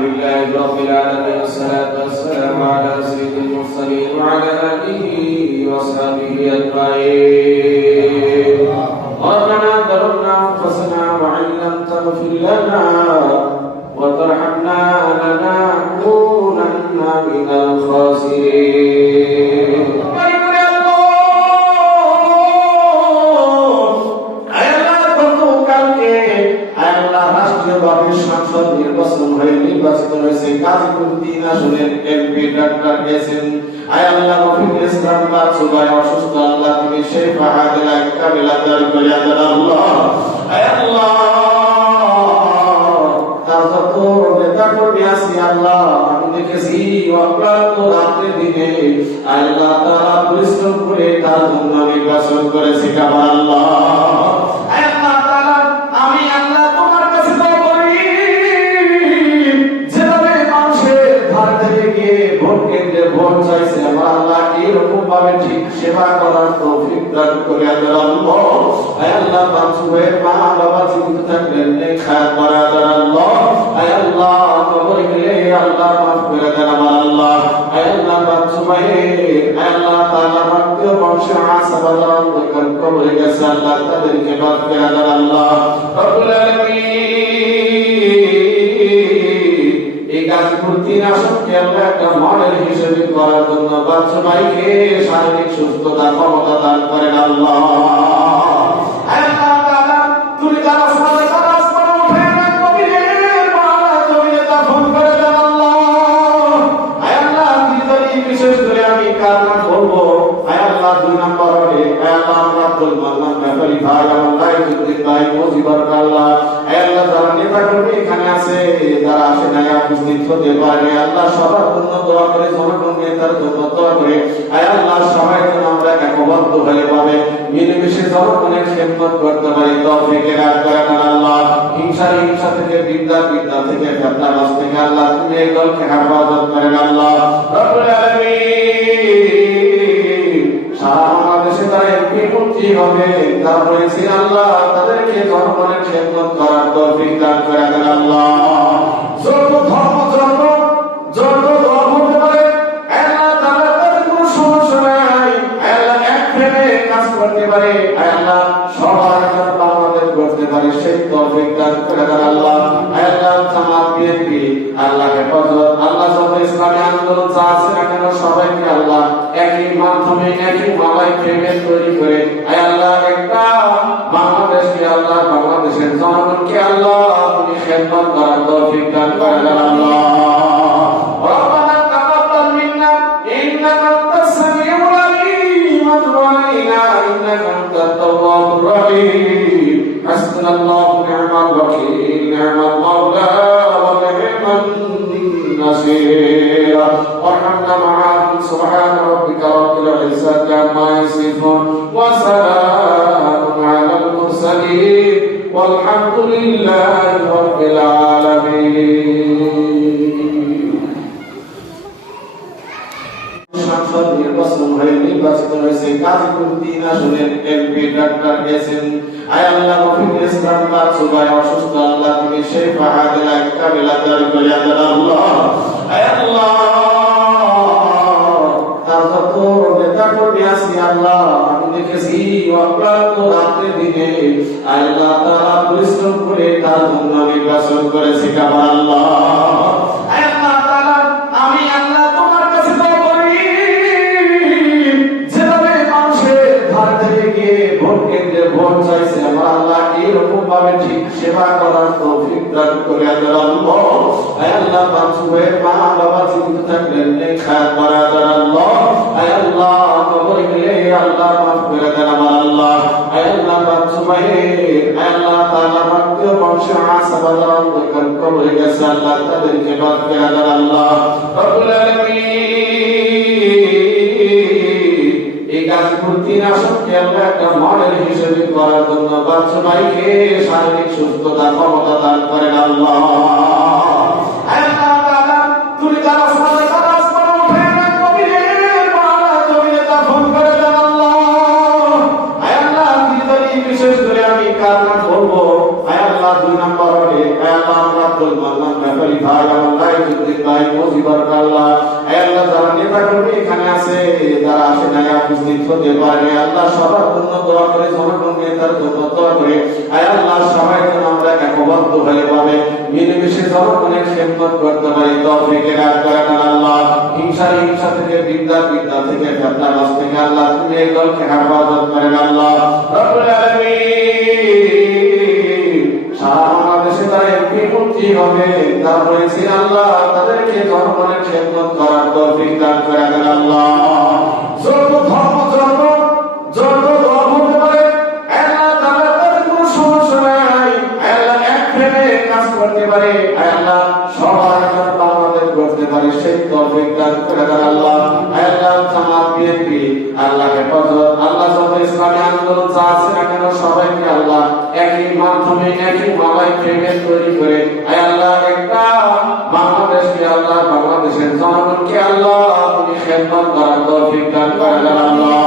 لله رب العالمين والصلاة والسلام على سيد المرسلين وعلى آله وصحبه أجمعين. ربنا ظلمنا أنفسنا وإن لم تغفر لنا وترحمنا لنكونن من الخاسرين. সংসদ নির্বাচন হয়ে নির্বাচিত হয়েছে গাজীপুর 3 আসনের এমপি ডাক্তার গেছেন। আয় আল্লাহ রফিকুল ইসলাম বাচ্চুভাই অসুস্থ, আল্লাহ তুমি শেফা আদিলা কামিলা দান করিয়া দেন আল্লাহ। আয় আল্লাহ তার যত নেতা কর্মী আছে আল্লাহ আমি দেখেছি অক্লান্ত রাতে দিনে আল্লাহ তারা পরিশ্রম করে তার জন্য নির্বাচন করেছে কাবার আল্লাহ। ঠিক সেবা করার তৌফিক দান করে আল্লাহ। আয় আল্লাহ বাচ্চুয়ের মা বাবা জীবিত থাকলেন নেক হায়াত বাড়া দেন আল্লাহ। আয় আল্লাহ কবরে গেলে আল্লাহ মাফ করে দেন আমার আল্লাহ। আয় আল্লাহ বাচ্চুয়ের আয় আল্লাহ তাআলা আত্মীয় বংশ আসাবাদার অন্ধকার কবরে গেছে আল্লাহ তাদেরকে মাফ করে দেন আল্লাহ। রব্বুল আলামিন গাজীপুর 3 আসনকে আমরা একটা মডেল হিসেবে করার জন্য বাচ্চা ভাইকে শারীরিক সুস্থতা ক্ষমতা দান করেন আল্লাহ। তুমি যারা সমাজে কাজ করো উঠে না কবিরের মালা জমিনে দাফন করে দেন আল্লাহ। আয় আল্লাহ বিশেষ করে আমি কারণ বলবো আয় আল্লাহ 2 নম্বর হলে আয় আল্লাহ আব্দুল মান্নান ব্যাপারী ভাই আল্লাহ ইউদ্দিন ভাই মুজিবুর আল্লাহ। আয় আল্লাহ যারা নেতা কর্মী এখানে আছে যারা আসে না উপস্থিত হতে পারে আল্লাহ সবার জন্য দোয়া করে, জনগণ নেতার জন্য দোয়া করে। আয় আল্লাহ সবাই যেন আমরা একবদ্ধ হয়ে পাবে মিলেমিশে জনগণের খেদমত করতে পারি তৌফিক এনায়েত করেন আল্লাহ। হিংসা থেকে বিদ্যা থেকে ফিতনাবাজ থেকে আল্লাহ তুমি এই দলকে হেফাজত করেন আল্লাহ। রব্বুল আলামিন সারা বাংলাদেশে তারা এমপি মন্ত্রী হবে তারা হয়েছে আল্লাহ তাদেরকে জনগণের খেদমত করার তৌফিক দান করে দেন আল্লাহ। যত ধর্ম যত দল হতে পারে আল্লাহ তাআলা তাদের কোনো সমস্যা নাই, আল্লাহ এক প্রেমে কাজ করতে পারে, আল্লাহ সবার জন্য আমাদের করতে পারে সেই তৌফিক দান করে দেন আল্লাহ। আল্লাহ জামাত বিএনপি আল্লাহ হেফাজত আল্লাহ যত ইসলামী আন্দোলন যা আছে না কেন সবাইকে আল্লাহ একই মাধ্যমে একই মালায় প্রেমে তৈরি করে আল্লাহ একটা বাংলাদেশকে আল্লাহ বাংলাদেশের জনগণকে আল্লাহ তুমি খেদমত করার তৌফিক দান করে দেন আল্লাহ। ربنا تقبل منا إنك أنت السميع العليم وتب علينا إنك أنت التواب الرحيم. حسبنا الله ونعم الوكيل نعم المولى ونعم النصير. وارحمنا معهم سبحان ربك رب العزة عما يصفون وسلام على المرسلين والحمد لله رب العالمين. সংসদ নির্বাচন হয়ে নির্বাচিত হয়েছে গাজীপুর 3 আসনের এমপি ডাক্তার গেছেন। আয় আল্লাহ রফিকুল ইসলাম বাচ্চুভাই অসুস্থ, আল্লাহ তুমি শেফা আদিলা কামিলা দান করিয়া দেন আল্লাহ। আয় আল্লাহ তার যত নেতা কর্মী আছে আল্লাহ আমি দেখেছি অক্লান্ত রাতে দিনে আল্লাহ তারা পরিশ্রম করে তার জন্য নির্বাচন করেছে কাবার আল্লাহ। আয় আল্লাহ তাআলা আমি আল্লাহ তোমার কাছে দোয়া করি যেভাবে মানুষের ধার থেকে গিয়ে ভোট কেন্দ্রে ভোট চাইছে আমার আল্লাহ এরকম ভাবে ঠিক সেবা করার তৌফিক দান করে আল্লাহ। আয় আল্লাহ বাচ্চুয়ের মা বাবা জীবিত থাকলেন নেক হায়াত বাড়া দেন আল্লাহ। আয় আল্লাহ কবরে গেলে আল্লাহ মাফ করে দেন আমার আল্লাহ। আয় আল্লাহ বাচ্চুয়ের আয় আল্লাহ তাআলা আত্মীয় বংশ আসাবাদার অন্ধকার কবরে গেছে আল্লাহ তাদেরকে মাফ করে দেন আল্লাহ। রব্বুল আলামিন গাজীপুর 3 আসনকে আমরা একটা মডেল হিসেবে করার জন্য বাচ্চা ভাইকে শারীরিক সুস্থতা ক্ষমতা দান করেন আল্লাহ। আল্লাহ তাআলা তুমি যারা সমাজে কাজ করো উঠে না কবিরের মালা জমিনে দাফন করে দেন আল্লাহ। আল্লাহ বিশেষ করে আমি কারণ বলবো আল্লাহ 2 নম্বর হলে আল্লাহ আব্দুল মান্নান ব্যাপারী ভাই আল্লাহ যুদ্ধের ভাই মুজিবর আল্লাহ আল্লাহ যারা নেতা কর্মী এখানে আছে যারা আসে না উপস্থিত হতে পারে আল্লাহ সবার জন্য দোয়া করে জনগণ নেতার জন্য দোয়া করে আল্লাহ সবাই যেন আমরা একবদ্ধ হয়ে পাবে মিলেমিশে জনগণের খেদমত করতে পারি তৌফিক এনায়েত করেন আল্লাহ হিংসা থেকে বিদ্যা থেকে ফিতনাবাজ থেকে আল্লাহ তুমি এই দলকে হেফাজত করেন আল্লাহ রব্বুল আলামিন সারা বাংলাদেশে তারা এমপি মন্ত্রী হবে তারা হয়েছে আল্লাহ তাদেরকে জনগণের খেদমত করার তৌফিক দান করে দেন আল্লাহ যত ধর্ম যত দল হতে পারে আল্লাহ তাদের কোনো সমস্যা নাই আল্লাহ এক প্রেমে কাজ করতে পারে আল্লাহ সবার জন্য আমাদের করতে পারে সেই তৌফিক দান করে দেন আল্লাহ আল্লাহ জামাত বিএনপি আল্লাহ হেফাজত আল্লাহ যত ইসলামী আন্দোলন যা আছে না কেন সবাইকে আল্লাহ একই মাধ্যমে একই মালায় প্রেমে তৈরি করে আল্লাহ একটা বাংলাদেশকে আল্লাহ বাংলাদেশের জনগণকে আল্লাহ তুমি খেদমত করার তৌফিক দান করে দেন আল্লাহ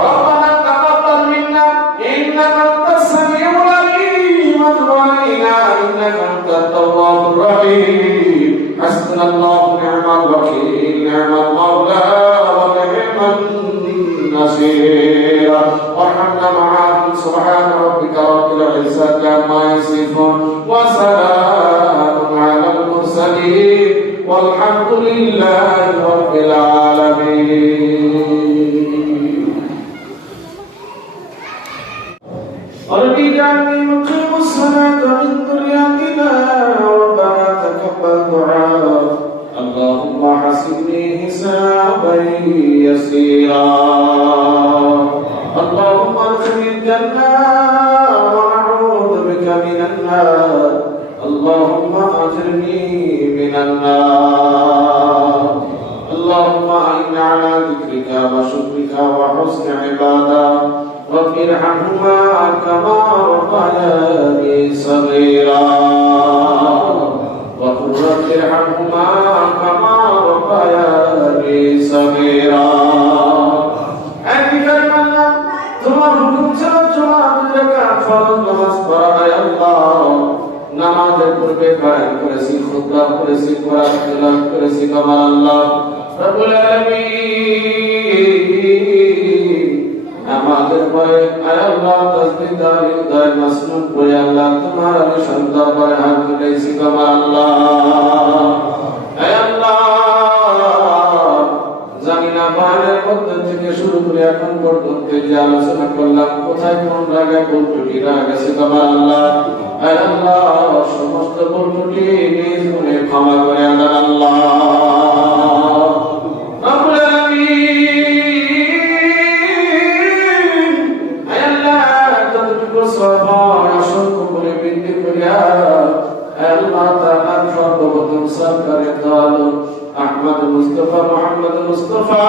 ربنا تقبل منا إنك أنت السميع العليم وتب علينا إنك أنت التواب الرحيم حسبنا الله ونعم الوكيل نعم المولى ونعم النصير وارحمنا معهم سبحان ربك رب العزة عما يصفون وسلام على المرسلين والحمد لله رب العالمين رب اجعلني مقيم الصلاة من ذريتنا ربنا تقبل دعاء اللهم حاسبني حسابا يسيرا اللهم ادخلني الجنة ونعوذ بك من النار اللهم أجرني من النار اللهم أعني على ذكرك وشكرك وحسن عبادة رب ارحمهما كما ربياني صغيرا وقل رب ارحمهما كما ربياني صغيرا তোমার হুকুম ছাড়া চলা রাকাত ফরজ নামাজ পড়া আল্লাহ নামাজের পূর্বে বয়ান করেছি খুতবা করেছি কোরআন তেলাওয়াত করেছি আমার আল্লাহ রব্বুল আলামিন নামাজের পরে আল্লাহ তাসবিহ তাহলিল দোয়া মাসনুন পড়ে আল্লাহ তোমার আমি সন্তান পরে হাত তুলেছি আমার আল্লাহ আল্লাহ জামিনা বানের মধ্যে থেকে শুরু করে এখন পর্যন্ত যে আলোচনা করলাম কোথায় কোন জায়গায় ভুল ত্রুটি গেছে তোমার আল্লাহ আল্লাহ সমস্ত ভুল ত্রুটি নিজ গুণে ক্ষমা করে আল্লাহ রব্বুল আলামিন আল্লাহ যতটুকু সওয়াব অসংখ্য করে বৃদ্ধি করিয়া আল্লাহ তাআলা সর্বপ্রথম সরকারে দয়ালু আহমদ মুস্তাফা মুহাম্মদ মুস্তাফা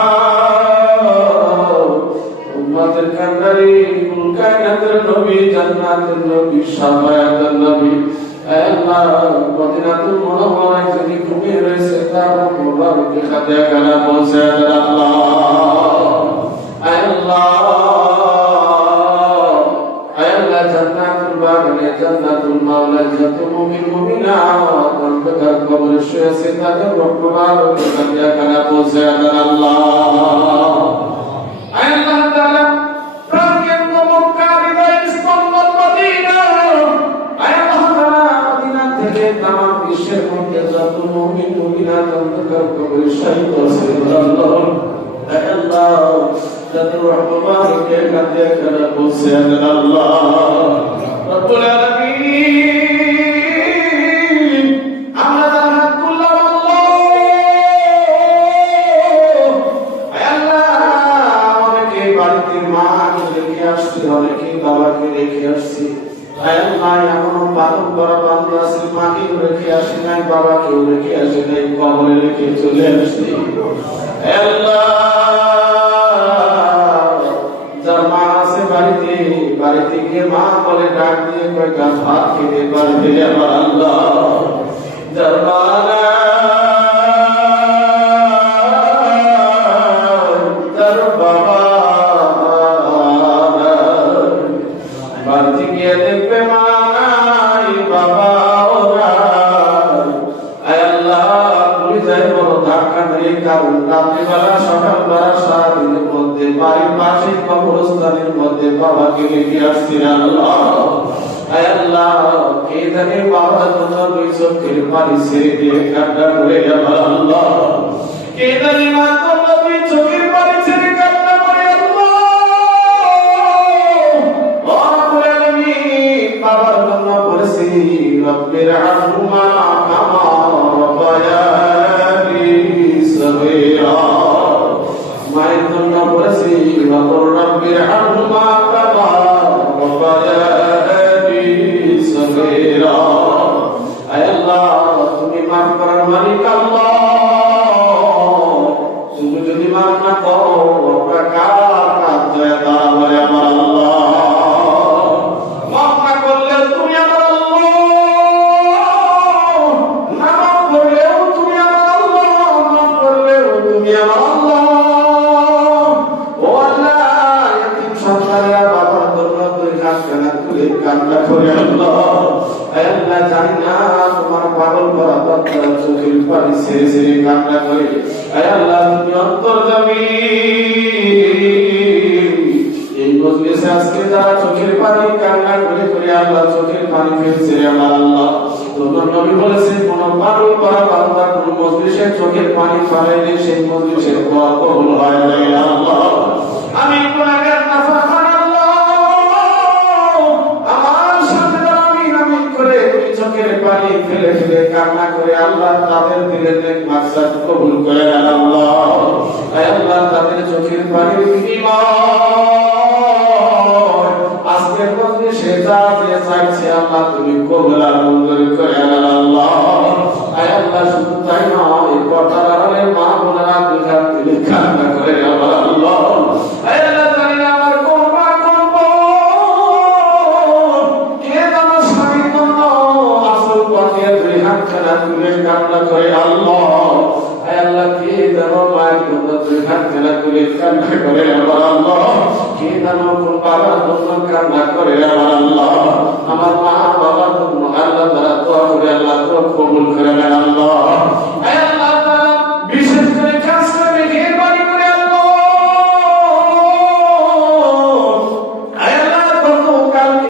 উম্মতের কান্ডারি কুল কায়নাতের নবী জান্নাতের নবী শাফায়াতের নবী আল্লাহ মদিনাতুল মুনাওয়ারায় যিনি ঘুমিয়ে রয়েছে তার মুবারকে খাদিয়া কালা পৌঁছে দেন আল্লাহ আল্লাহ জান্নাতুল বাগানে জান্নাতুল মাওলা যত মুমিন মুমিনাত অন্ধকার কবরে শুয়ে আছে তাদের রূহ মুবারকে খাদিয়া কালা পৌঁছে দেন আল্লাহ আল্লাহ তাআলা প্রাণকেন্দ্র মক্কা বিদায় স্তম্ভন মদিনা আল্লাহ তাআলা মদিনা থেকে তামাম বিশ্বের মধ্যে যত মুমিন মুমিনাত অন্ধকার কবরে শহীদ হয়েছে আল্লাহ যত রূহ মুবারকে খাদিয়া কালা পৌঁছে দেন আল্লাহ রব্বুল আলামিন আমরা যারা হাত তুললাম বাড়িতে মা রেখে আসছি অনেকে বাবাকে রেখে আসছি এমন পালন করা বান্ধব আছে মাকেও রেখে আসি নাই বাবাকেও রেখে আসি নাই কবরে রেখে চলে আসছি যার মা আছে বাড়িতে গিয়ে মা বলে ডাক দিয়ে কয়েকটা ভাত খেতে পারবে আমার আল্লাহ যার মা দেখবে মা বাবা ওরা করি, কারণ রাত্রিবেলা সকালবেলা সারাদিনের মধ্যে পারিপার্শ্বিক কবরস্থানের মধ্যে বাবাকে রেখে আসছি আল্লাহ। আয় আল্লাহ, কে জানে বাবার জন্য দুই চোখের পানি ছেড়ে দিয়ে কান্না করে আমার আল্লাহ, কে জানে মা জন্য দুই চোখের পানি ছেড়ে কান্না করে আল্লাহ। ও রব্বুল আলামিন, বাবার জন্য বলেছি রব্বির আরহুমা কামা রাব্বায়ানি সগীরা। মায়ের জন্য বলেছি রব্বির আরহুমা কামা রাব্বায়ানি সগীরা। আয় আল্লাহ, তুমি মাফ করার মালিক আল্লাহ, তুমি যদি মাফ না করো আমরা কার কাছে দাঁড়াবো আমার আল্লাহ? মাফ না করলেও তুমি আমার আল্লাহ, না মাফ করলেও তুমি আমার আল্লাহ, মাফ করলেও তুমি আমার আল্লাহ। ও আল্লাহ, এতিম সন্তানেরা বাবার জন্য দুই হাত কানা তুলে কান্না করে আল্লাহ। আয় আল্লাহ, জানি না তোমার পাগল করা বাচ্চারা চোখের পানি ছেড়ে ছেড়ে কান্না করে। আয় আল্লাহ, তুমি অন্তর্যামী, এই মজলিসে আজকে যারা চোখের পানি কান্না করে করে আল্লাহ চোখের পানি ফেলছে আমার আল্লাহ, তোমার নবী বলেছেন কোন পাগল করা বান্দা কোন মজলিসে চোখের পানি ফেলাইলে সেই মজলিসের দোয়া কবুল হয় না আল্লাহ। আমি গুনাহগার নাফরমান আল্লাহ, আমার সাথে আমিন আমিন করে তুমি চোখের পানি ফেলে ফেলে কান্না করে আল্লাহ তাদের দিলের নেক মাকসাদ কবুল করে নেন আল্লাহ। আয় আল্লাহ, তাদের চোখের পানির বিনিময় আজকের মজলিসে যা যে চাইছে আল্লাহ তুমি কবুল আর মঞ্জুর করে নেন আল্লাহ। আয় আল্লাহ, শুধু তাই নয়, পর্দার আড়ালে মা বোনেরা দুই হাত তুলে কান্না করে আমার আল্লাহ। আয় আল্লাহ, জানি না আমার কোন মা কোন বোন কে যেন স্বামীর জন্য আসল পথে দুই হাত খানা তুলে কান্না করে আল্লাহ। আয় আল্লাহ, কে যেন মায়ের জন্য দুই হাত খানা তুলে কান্না করে আমার আল্লাহ, কে যেন কোন বাবার জন্য কান্না করে আমার আল্লাহ। আমার মা বাবার জন্য আল্লাহ তারা দোয়া করে আল্লাহ তো কবুল করে নেন